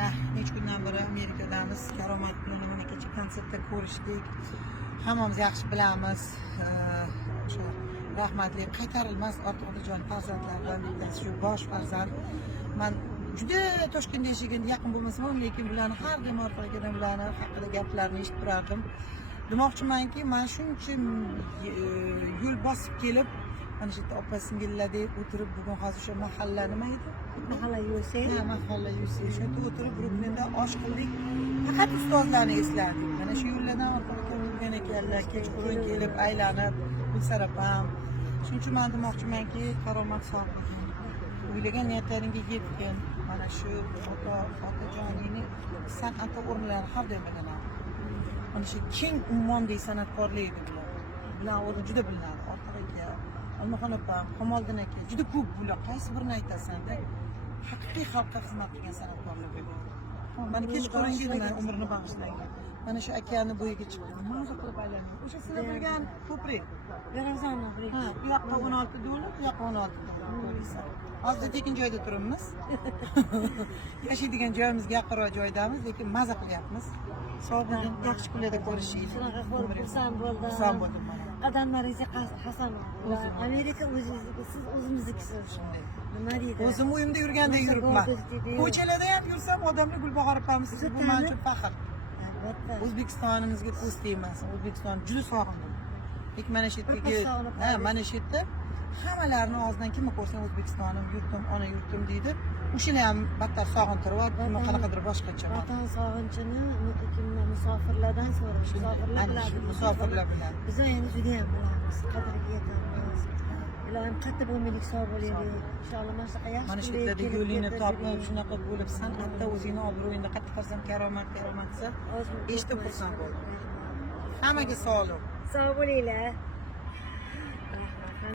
Mana necha kundan beri Amerikadamiz. Karomat bilan nima kecha konsertda ko'rishdik. Hammamiz yaxshi bilamiz. O'sha rahmatli qaytarilmas Ortiqxo'jajon farzandlaridan bittasi shu bosh farzand. Men juda Toshkentda yashagan yaqin bo'lmasam ham, lekin bularni har doim Ortiqxo'jajon bularni haqida gaplarini eshitib turardim. Demoqchimanki, men shuncha yo'l bosib kelib, mana shu yerda opa singillardek o'tirib, bugun hozir o'sha mahalla nima edi? Mahalla Yusuf. Ha, mahalla Yusuf. O'sha yerda o'tirib, Bruklinda osh qildik. Faqat ustozlarni esladik. Mana shu yo'llardan orqaga turgan ekanlar, kechqurun kelib, aylanib, Gulsarapam. Shuning uchun men demoqchimanki, Karomat sohibi o'ylagan niyatlaringga yetgin. Mana shu otajoningni san'atda o'rnlari har doim bilinadi. Mana shu keng ummondek san'atkorlik bilan o'zi juda bilinadi. Ortiqga Almaxon opam, Qamoldin aka juda ko'p bular. Qaysi birini aytasan-da? Haqiqiy xalqqa xizmat qilgan san'atkorlar bo'lgan. Mana kechqurun yillar umrini bag'ishlagan. Mana shu okeanni bo'yiga chiqdim. Maza qilib aylandim. O'sha sizlar bilgan ko'prik. Garazon ko'prik. Ha, bu yoqqa 16 dollar, bu yoqqa 16 dollar. Hozir tekin joyda turibmiz. Yashaydigan joyimizga yaqinroq joydamiz, lekin maza qilyapmiz. Sog' bo'ling, yaxshi kunlarda ko'rishaylik. Shunaqa xursand bo'ldim. Xursand bo'ldim mana. Qadamlaringizga qasamon. Amerika o'zingizniki, siz o'zimiznikisiz. Shunday. Nima deydi? O'zim uyimda yurganda yuribman. Ko'chalarda ham yursam, odamlar Gulbahor opamiz siz bu men uchun faxr. Albatta. O'zbekistonimizga ko'z tegmasin. O'zbekiston juda sog'indim. Lekin mana shu yerdagi, mana shu yerda hammalarni og'zidan kimni ko'rsang O'zbekistonim, yurtim, ona yurtim deydi. O'shani ham battar sog'intiryapti. Nima qanaqadir boshqacha. Vatan sog'inchini musofirlardan so'rash. Musofirlar biladi. Musofirlar biladi. Biz endi juda ham bilamiz, qadriga yetamiz. Ilohim qattiq bo'lmaylik, sog' bo'laylik. Inshaalloh mana shunaqa yaxshi. Mana shu yerda yo'lingni topib, shunaqa bo'lib, san'atda o'zingni obro'yingda qattiq qilsam karomat desa, eshitib xursand bo'ldim. Hammaga sog'lik. Sog' bo'linglar.